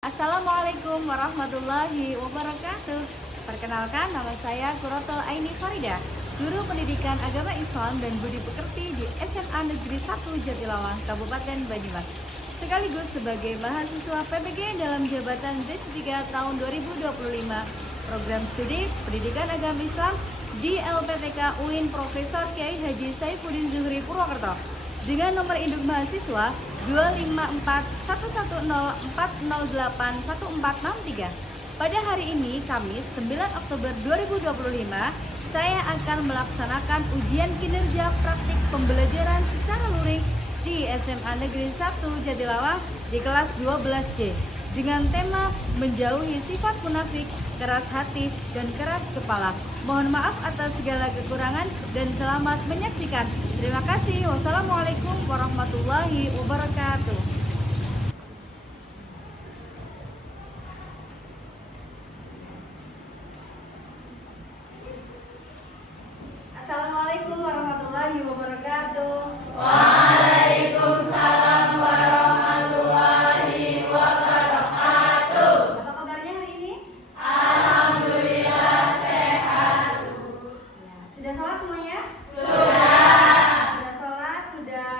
Assalamualaikum warahmatullahi wabarakatuh. Perkenalkan, nama saya Quratul Aini Farida, Guru Pendidikan Agama Islam dan Budi Pekerti di SMA Negeri 1 Jatilawang, Kabupaten Banyumas. Sekaligus sebagai mahasiswa PPG dalam jabatan D3 tahun 2025, Program Studi Pendidikan Agama Islam di LPTK UIN Profesor Kiai Haji Saifuddin Zuhri Purwokerto. Dengan nomor induk mahasiswa 25410408143. Pada hari ini, Kamis 9 Oktober 2025, saya akan melaksanakan ujian kinerja praktik pembelajaran secara luring di SMA Negeri 1 Jatilawang di kelas 12C dengan tema menjauhi sifat munafik, keras hati, dan keras kepala. Mohon maaf atas segala kekurangan dan selamat menyaksikan. Terima kasih. Wassalamualaikum warahmatullahi wabarakatuh. Assalamualaikum warahmatullahi wabarakatuh. Waalaikumsalam warahmatullahi wabarakatuh. Apa kabarnya hari ini? Alhamdulillah sehat. Sudah sholat semuanya? Sudah. Sudah sholat, sudah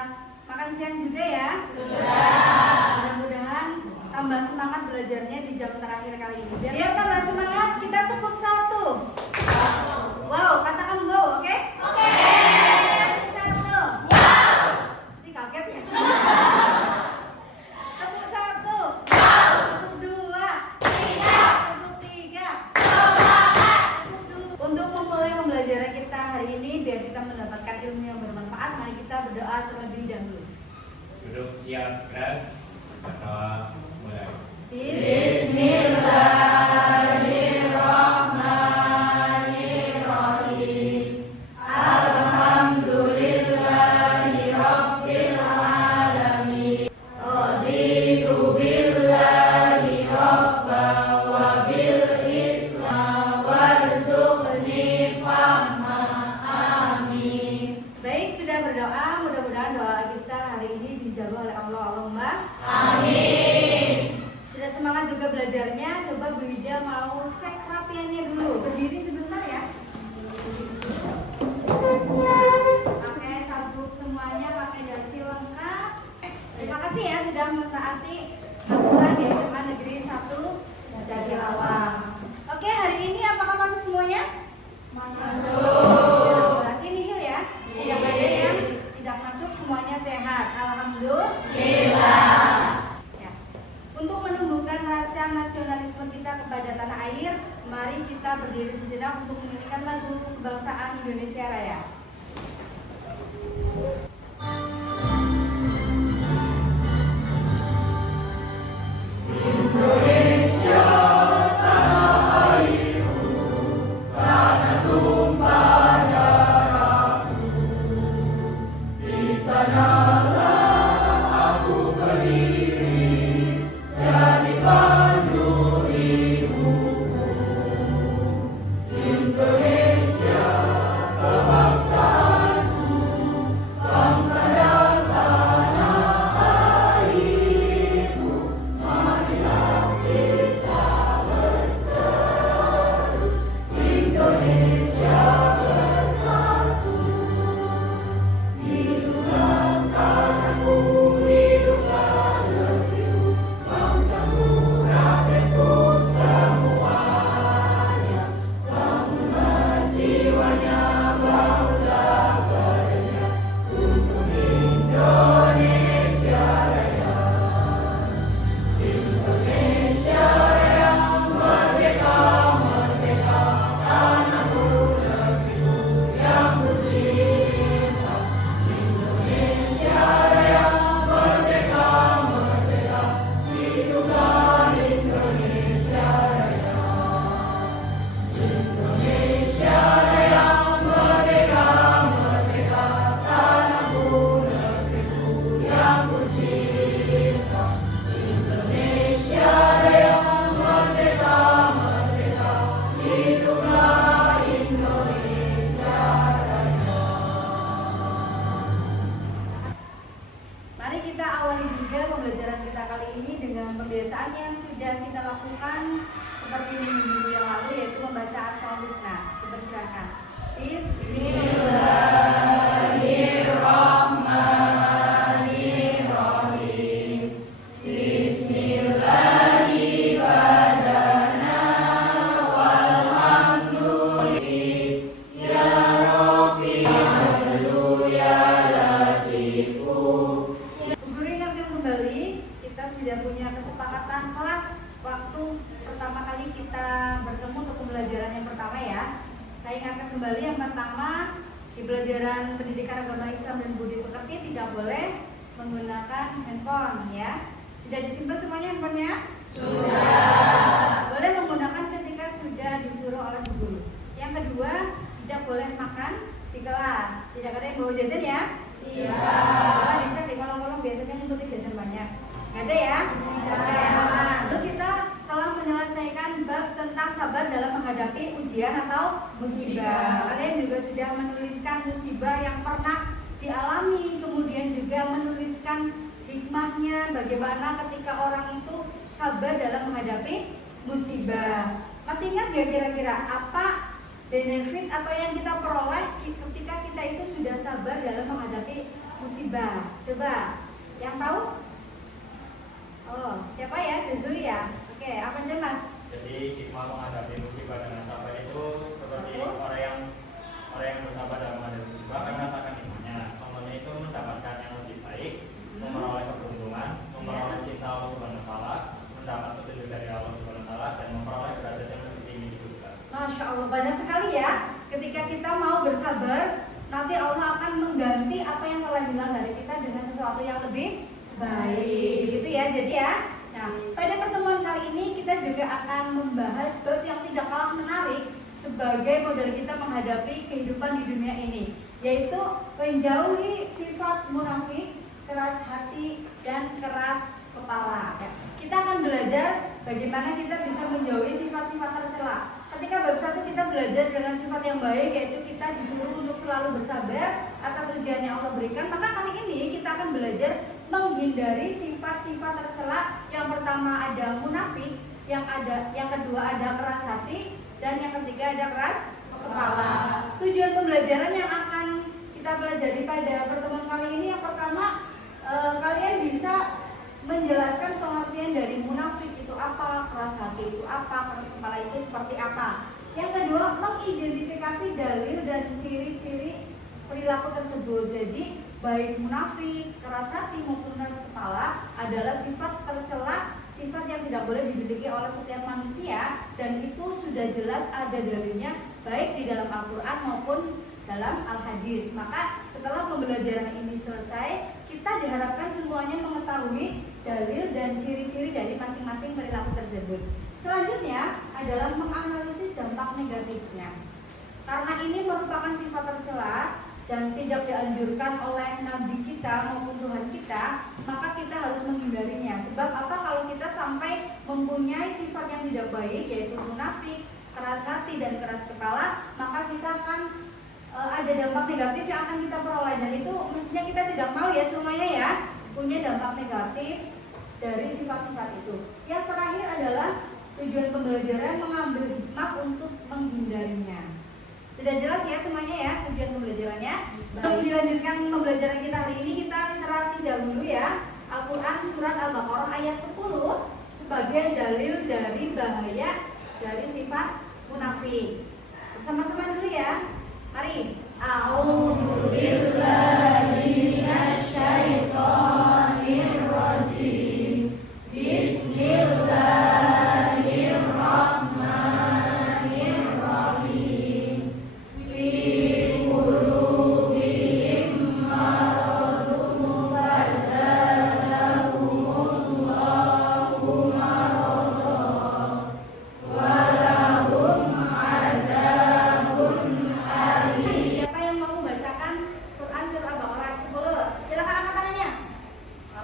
makan siang juga ya? Sudah. Mudah-mudahan tambah semangat belajarnya di jam terakhir kali ini. Biar tambah semangat, kita tepuk satu. Wow, katakan wow, oke? Oke. Tepuk satu. Wow. Ini kaget ya? Tepuk satu. Wow. Tepuk dua. Siap. Tepuk tiga. Semangat. Tepuk dua. Untuk memulai pembelajaran kita hari ini, biar kita mendapatkan ilmu yang bermanfaat, mari kita berdoa terlebih dahulu. Duduk siap gerak, berdoa mulai. Bismillahirrahmanirrahim. Alhamdulillahi rabbil alamin. Raditu billahi rabba wa bil islam warzuqni fahma. Amin. Baik, sudah berdoa, mudah-mudahan doa kita hari ini dijawab oleh Allah. Allahumma Amin. sudah semangat juga belajarnya. Coba Bu Wida mau cek kerapiannya dulu. Berdiri sebentar ya. Pakai sabuk semuanya, pakai dasi lengkap. Terima kasih ya sudah mentaati aturan di SMA Negeri 1 Jatilawang. Oke, hari ini apakah masuk semuanya? Masuk. Berarti nihil ya. Tidak ada yang tidak masuk, semuanya sehat. Alhamdulillah. Ya. Untuk menumbuhkan rasa nasionalisme kita kepada tanah air, mari kita berdiri sejenak untuk menyanyikan lagu kebangsaan Indonesia Raya. Indonesia, Pembiasaan yang sudah kita lakukan seperti minggu yang lalu yaitu membaca Asmaul Husna. Dipersilakan. Bismillahirrahmanirrahim. Bismillahi badana walhamdulillah. Ya Rafi'ul ya Latifu. Guru ingatkan kembali, kita sudah punya kesepakatan kelas waktu pertama kali kita bertemu untuk pembelajaran yang pertama ya. Saya ingatkan kembali yang pertama, di pelajaran pendidikan agama Islam dan budi pekerti tidak boleh menggunakan handphone ya. Sudah disimpan semuanya handphonenya? Sudah. Boleh menggunakan ketika sudah disuruh oleh guru. Yang kedua, tidak boleh makan di kelas. Tidak ada yang bawa jajan ya? Iya. Coba dicek di kolom-kolom biasanya ngikutin jajan banyak. Nggak ada ya? Oke. Nah, lalu kita telah menyelesaikan bab tentang sabar dalam menghadapi ujian atau musibah. Kalian juga sudah menuliskan musibah yang pernah dialami, kemudian juga menuliskan hikmahnya bagaimana ketika orang itu sabar dalam menghadapi musibah. Masih ingat gak kira-kira apa benefit atau yang kita peroleh ketika kita itu sudah sabar dalam menghadapi musibah? Coba, yang tahu? Oh, siapa ya? Jazuli ya? Oke, apa aja Mas? Jadi hikmah menghadapi musibah dengan sabar itu seperti orang yang bersabar dalam menghadapi musibah akan merasakan hikmahnya. Contohnya itu mendapatkan yang lebih baik, memperoleh keberuntungan, memperoleh cinta Allah Subhanahu wa taala, mendapat petunjuk dari Allah Subhanahu wa taala dan memperoleh derajat yang lebih tinggi di surga. Masya Allah, banyak sekali ya. Ketika kita mau bersabar, nanti Allah akan mengganti apa yang telah hilang dari kita dengan sesuatu yang lebih baik. Gitu ya, jadi ya. Nah, pada pertemuan kali ini kita juga akan membahas bab yang tidak kalah menarik sebagai modal kita menghadapi kehidupan di dunia ini, yaitu menjauhi sifat munafik, keras hati, dan keras kepala. Ya. Kita akan belajar bagaimana kita bisa menjauhi sifat-sifat tercela. Ketika bab 1 kita belajar dengan sifat yang baik, yaitu kita disuruh untuk selalu bersabar atas ujian yang Allah berikan, maka kali ini kita akan belajar menghindari sifat-sifat tercela. Yang pertama ada munafik, yang kedua ada keras hati, dan yang ketiga ada keras kepala. Tujuan pembelajaran yang akan kita pelajari pada pertemuan kali ini, yang pertama kalian bisa menjelaskan pengertian dari munafik itu apa, keras hati itu apa, keras kepala itu seperti apa. Yang kedua, mengidentifikasi dalil dan ciri-ciri perilaku tersebut. Jadi baik munafik, keras hati maupun keras kepala adalah sifat tercela, sifat yang tidak boleh dimiliki oleh setiap manusia, dan itu sudah jelas ada dalilnya baik di dalam Al-Quran maupun dalam Al-Hadis. Maka setelah pembelajaran ini selesai, kita diharapkan semuanya mengetahui dalil dan ciri-ciri dari masing-masing perilaku tersebut. Selanjutnya adalah menganalisis dampak negatifnya. Karena ini merupakan sifat tercela dan tidak dianjurkan oleh Nabi kita maupun Tuhan kita, maka kita harus menghindarinya. Sebab apa? Kalau kita sampai mempunyai sifat yang tidak baik, yaitu munafik, keras hati, dan keras kepala, maka kita akan ada dampak negatif yang akan kita peroleh. Dan itu mestinya kita tidak mau ya semuanya ya, punya dampak negatif dari sifat-sifat itu. Yang terakhir adalah tujuan pembelajaran mengambil hikmah untuk menghindarinya. Sudah jelas ya semuanya ya tujuan pembelajarannya. Sebelum dilanjutkan pembelajaran kita hari ini, kita literasi dahulu ya. Al-Quran surat Al-Baqarah ayat 10 sebagai dalil dari bahaya dari sifat munafik. Bersama-sama dulu ya. Mari. A'udzu billahi minasyaitonir rajim. Bismillahirrahmanirrahim. Fi qulubihim maradun fazadahumullahu maradan wa lahum adzabun alim. Siapa yang mau membacakan Quran surah Al-Baqarah 10? Silakan angkat tangannya.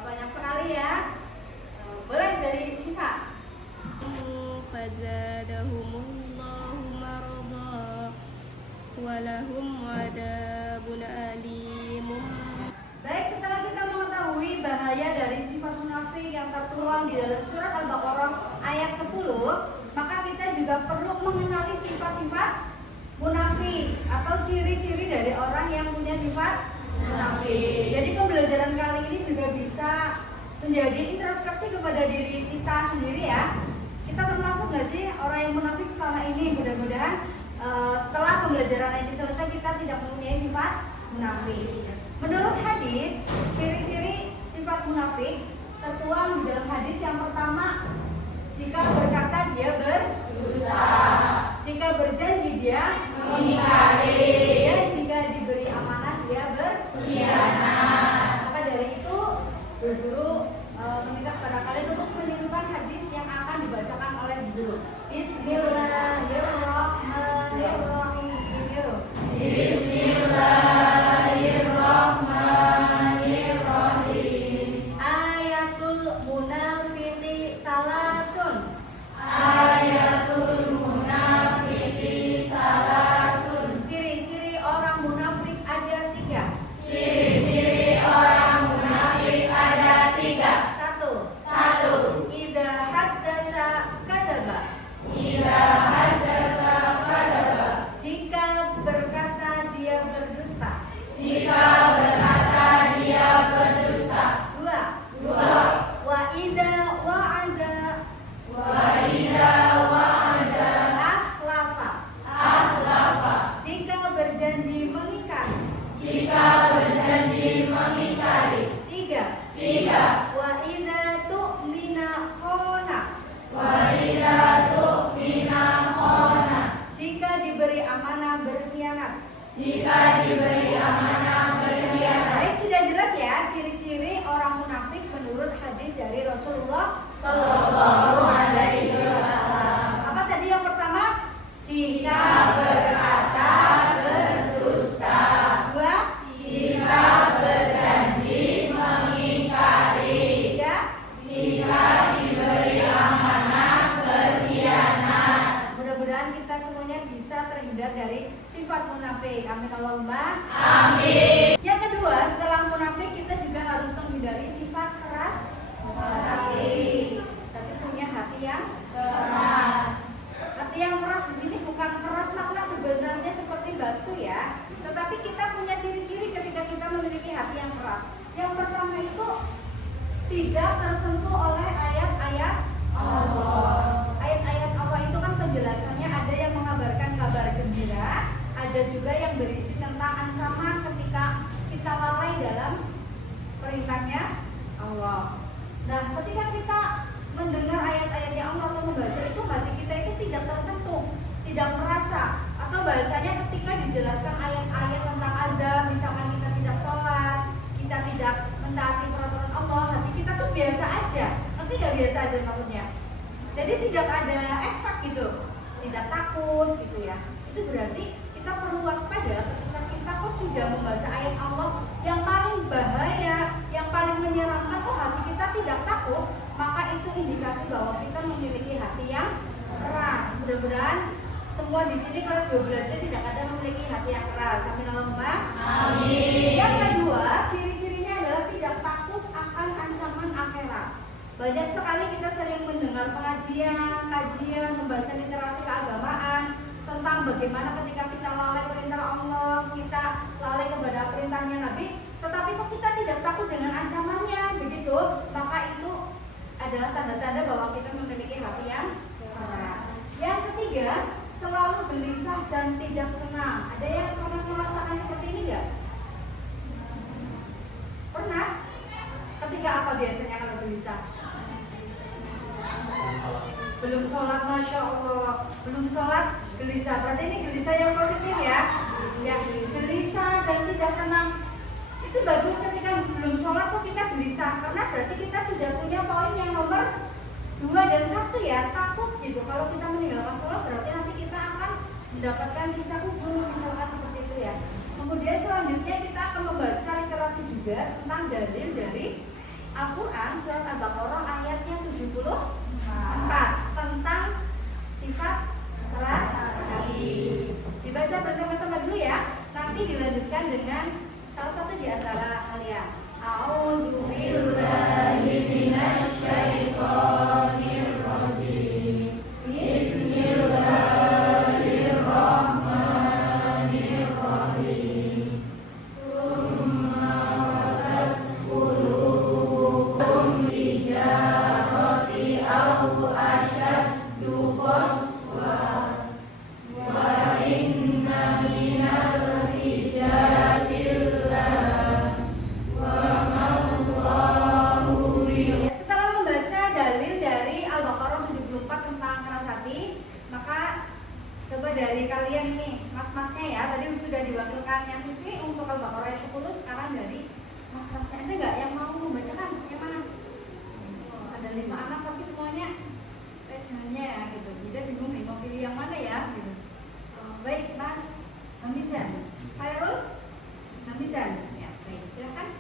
Banyak sekali ya. Boleh dari Syifa. Fazadahumullahu marada walahum adabun alim. Baik, setelah kita mengetahui mengetahui bahaya dari sifat munafik yang tertuang di dalam surat Al-Baqarah ayat 10, maka kita juga perlu mengenali sifat-sifat munafik atau ciri-ciri dari orang yang punya sifat munafik. Jadi pembelajaran kali ini juga bisa menjadi introspeksi kepada diri kita sendiri ya. Kita termasuk nggak sih orang yang munafik selama ini? Mudah-mudahan setelah pembelajaran ini selesai kita tidak mempunyai sifat munafik. Menurut hadis, ciri-ciri sifat munafik tertuang di dalam hadis yang pertama, jika berkata dia berdusta, jika berjanji dia mengingkari, dan jika diberi amanah dia berkhianat. Maka dari itu, guru meminta kepada kalian untuk menirukan hadis yang akan dibacakan oleh guru. Bismillahirrahmanirrahim. Bismillahirrahmanirrahim. Ayatul munafiqi salasun. Ayatul munafiqi salasun. Ciri-ciri orang munafik ada 3. Ciri-ciri orang munafik ada 3. 1. Idza haddasa kadzaba. Idza haddasa kadzaba. Jika berkata dia berdusta. Jika berkata dia berdusta. 2. 2. Wa idza wa'ada. Wa idza wa'ada Akhlafa. akhlafa. Jika berjanji mengingkari. Jika berjanji mengingkari. 3. 3. Wa idza tu'mina khana. Wa idza tu'mina khana. Jika diberi amanah berkhianat. Jika diberi amanah berkhianat. Baik, sudah jelas ya ciri-ciri orang munafik menurut hadis dari Rasulullah Sallallahu alaihi wasallam. Apa tadi yang pertama? Jika Berkata berdusta. 2. Jika berjanji mengingkari. 3. Jika diberi amanah berkhianat. Mudah-mudahan kita semuanya bisa terhindar dari sifat munafik. Amin Allahumma. Amin. Yang kedua, setelah munafik kita juga harus menghindari sifat keras hati. Tapi punya hati yang Keras. Hati yang keras di sini bukan keras makna sebenarnya seperti batu ya, tetapi kita punya ciri-ciri ketika kita memiliki hati yang keras. Yang pertama itu tidak tersentuh oleh ayat-ayat Allah. Ayat-ayat Allah itu kan penjelasannya ada yang mengabarkan kabar gembira, ada juga yang berisi tentang ancaman ketika kita lalai dalam perintahnya Allah. Nah, ketika kita mendengar ayat-ayatnya Allah atau membaca itu, hati kita itu tidak tersentuh, tidak merasa, atau bahasanya ketika dijelaskan ayat-ayat tentang azab, misalkan kita tidak sholat, kita tidak mentaati peraturan Allah, hati kita tuh biasa aja. Nanti nggak biasa aja maksudnya. Jadi tidak ada efek gitu, tidak takut gitu ya. Itu berarti kita perlu waspada ketika kita kok sudah membaca ayat Allah yang paling bahaya, yang paling menyeramkan, kok hati kita tidak takut, maka itu indikasi bahwa kita memiliki hati yang keras. Mudah-mudahan semua di sini kelas 12 tidak ada memiliki hati yang keras. Amin Allahumma. Amin. Yang kedua, ciri-cirinya adalah tidak takut akan ancaman akhirat. Banyak sekali kita sering mendengar pengajian, kajian, membaca literasi keagamaan tentang bagaimana ketika kita lalai perintah Allah, kita lalai kepada perintahnya Nabi, tetapi kok kita tidak takut dengan ancamannya, begitu? Maka itu adalah tanda-tanda bahwa kita memiliki hati yang keras. Yang ketiga, selalu gelisah dan tidak tenang. Ada yang pernah merasakan seperti ini enggak? Pernah? Ketika apa biasanya kalau gelisah? Belum sholat, Masya Allah. Belum sholat, gelisah. Berarti ini gelisah yang positif ya? Ya, gelisah dan tidak tenang. Itu bagus ketika belum sholat tuh kita gelisah, karena berarti kita sudah punya poin yang nomor 2 dan 1 ya, takut gitu. Kalau kita meninggalkan sholat berarti nanti kita akan mendapatkan sisa kubur, misalkan seperti itu ya. Kemudian selanjutnya kita akan membaca literasi juga tentang dalil dari Al-Quran surat Al-Baqarah ayatnya 74 tentang sifat keras hati. Dibaca bersama-sama dulu ya. Nanti dilanjutkan dengan salah satu di antara kalian. A'udzu Coba dari kalian nih, mas-masnya ya, tadi sudah diwakilkan yang siswi untuk Al-Baqarah ayat 10, sekarang dari mas-masnya. Ada nggak yang mau membacakan? Yang mana? Oh, ada 5 anak tapi semuanya hanya ya gitu. Jadi bingung nih mau pilih yang mana ya gitu. Baik, Mas Hamizan. Khairul Hamizan. Ya, baik, silakan.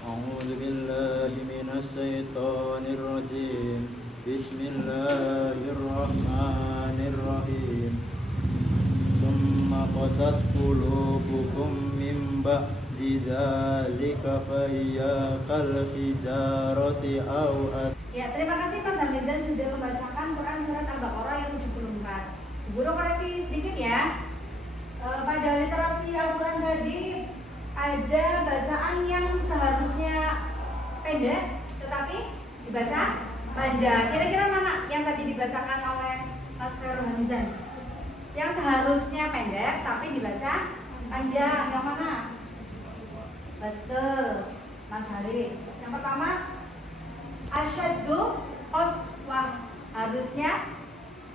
A'udzu billahi minasy syaithanir rajim. Bismillahirrahmanirrahim. Summa qasat qulubukum min ba'di dzalika fa hiya kal hijarati aw as. Ya, terima kasih Mas Hamizan sudah membacakan Quran surat Al-Baqarah yang 74. Guru koreksi sedikit ya. Pada literasi Al-Quran tadi ada bacaan yang seharusnya pendek tetapi dibaca panjang. Kira-kira mana yang tadi dibacakan oleh Mas Khairul Hamizan? Yang seharusnya pendek tapi dibaca panjang. Yang mana? Betul, Mas Hari. Yang pertama, asyaddu qaswah, harusnya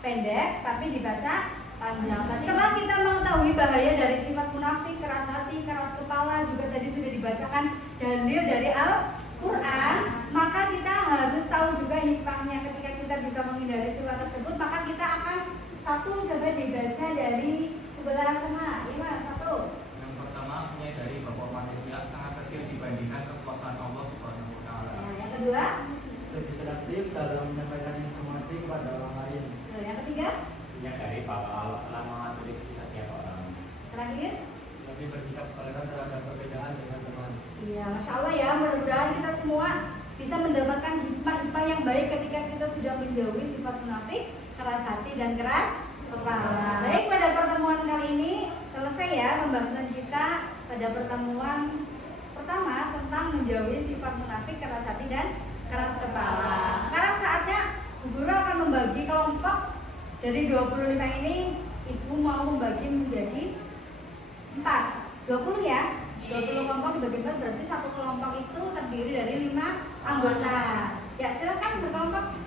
pendek tapi dibaca panjang. Setelah kita mengetahui bahaya dari sifat munafik, keras hati, keras kepala, juga tadi sudah dibacakan dalil dari Al-Quran, maka kita harus tahu juga hikmahnya ketika kita bisa menghindari sifat tersebut. Maka kita akan satu coba dibaca dari sebelah sana. Iya, satu. Yang pertama, menyadari bahwa manusia sangat kecil dibandingkan kekuasaan Allah Subhanahu wa Ta'ala. Nah, yang kedua, lebih selektif dalam menyampaikan informasi kepada orang lain. yang ketiga, Menyadari bahwa Allah telah mengatur setiap orang. terakhir. Lebih bersikap toleran terhadap perbedaan dengan teman. Iya, Masya Allah ya, mudah-mudahan kita semua bisa mendapatkan hikmah-hikmah yang baik ketika kita sudah menjauhi sifat munafik, keras hati dan keras kepala. Baik, pada pertemuan kali ini selesai ya pembahasan kita pada pertemuan pertama tentang menjauhi sifat munafik, keras hati dan keras kepala. Sekarang saatnya Bu Guru akan membagi kelompok dari 25 ini. Ibu mau membagi menjadi 4, 20 ya. 20 kelompok dibagi 4 berarti satu kelompok itu terdiri dari 5 anggota. Ya, silakan berkelompok.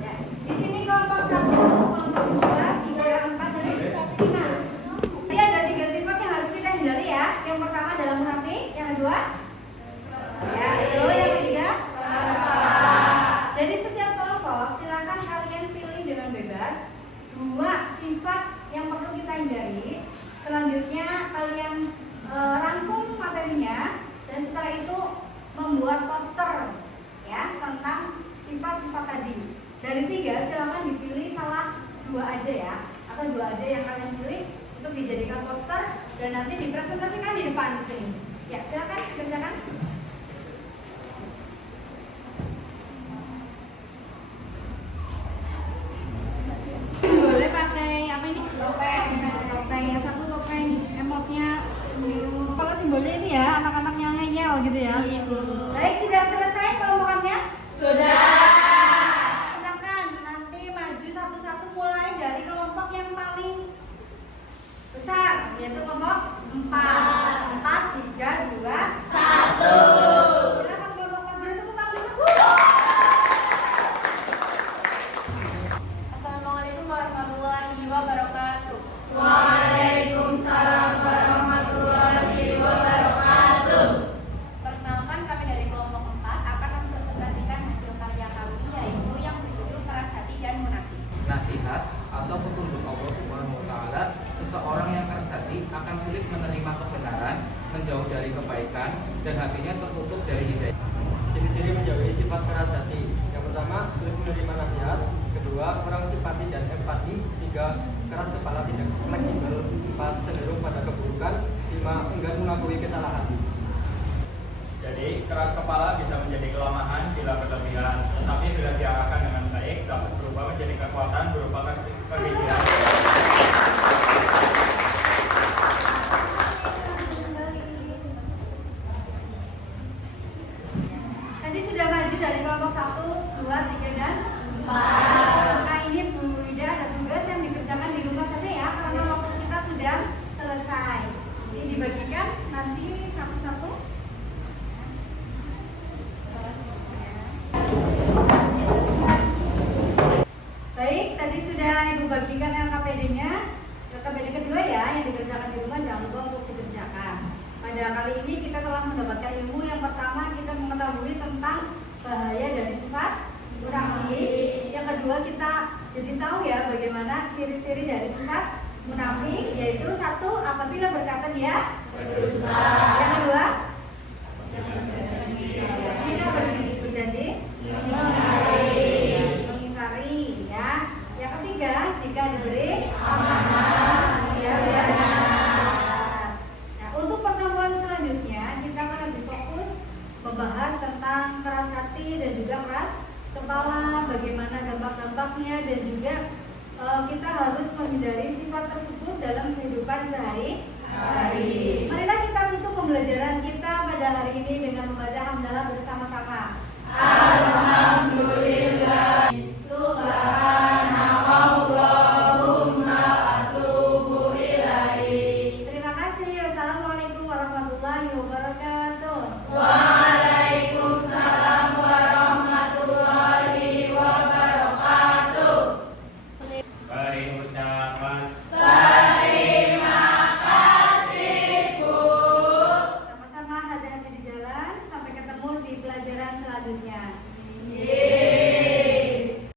Ya, di sini kelompok 1, kelompok 2, 3, 4 dan 5. Jadi ada 3 sifat yang harus kita hindari ya. Yang pertama adalah munafik, yang kedua ya, itu yang ketiga. Dari setiap kelompok silakan kalian pilih dengan bebas 2 sifat yang perlu kita hindari. Selanjutnya kalian rangkum materinya dan setelah itu membuat poster ya tentang sifat-sifat tadi. Dari 3 silakan dipilih salah 2 aja ya, atau 2 aja yang kalian pilih untuk dijadikan poster dan nanti dipresentasikan di depan di sini. Ya, silakan kerjakan. Boleh pakai apa ini? Topeng. Yang satu topeng emotnya. Kalau simbolnya ini ya, anak-anaknya ngeyel gitu ya. Baik, sudah selesai kelompokannya? Sudah. Silakan nanti maju satu-satu mulai dari kelompok yang paling besar, yaitu kelompok 4. 4, 3, 2, 1. Silakan kelompok 4 beri tepuk tangan dulu. Assalamualaikum warahmatullahi wabarakatuh. Waalaikumsalam warahmatullahi wabarakatuh. Perkenalkan, kami dari kelompok 4 akan mempresentasikan hasil karya kami, yaitu yang berjudul Keras Hati dan Munafik. Nasihat atau petunjuk Allah Subhanahu wa Ta'ala, seseorang yang keras hati akan sulit menerima kebenaran, menjauh dari kebaikan, dan hatinya tertutup dari hidayah. Ciri-ciri menjauhi sifat keras hati. Yang pertama, sulit menerima nasihat. Kedua, kurang simpati dan empati. 3, keras kepala, tidak fleksibel. 4, cenderung pada keburukan. 5, enggan mengakui kesalahan. Jadi keras kepala bisa menjadi kelemahan bila berlebihan, tetapi bila diarahkan dengan baik dapat berubah menjadi kekuatan berupa kegigihan. dikerjakan di rumah jangan lupa untuk dikerjakan. Pada kali ini kita telah mendapatkan ilmu yang pertama, kita mengetahui tentang bahaya dari sifat munafik. Yang kedua, kita jadi tahu ya bagaimana ciri-ciri dari sifat munafik, yaitu satu, apabila berkata dia berdusta. Yang kedua, jika berjanji mengingkari ya. Yang ketiga, jika diberi amanah dia benar. Nah, untuk pertemuan selanjutnya kita akan lebih fokus membahas tentang keras hati dan juga keras kepala, bagaimana dampak-dampaknya, dan juga kita harus menghindari sifat tersebut dalam kehidupan sehari-hari. Marilah kita tutup pembelajaran kita pada hari ini dengan membaca hamdalah bersama-sama. Alhamdulillah, subhanallahumma atubu ilaih. Terima kasih. Assalamualaikum warahmatullahi wabarakatuh. Waalaikumsalam warahmatullahi wabarakatuh. Beri ucapan Terima kasih, Bu. Sama-sama, hati-hati di jalan. Sampai ketemu di pelajaran selanjutnya.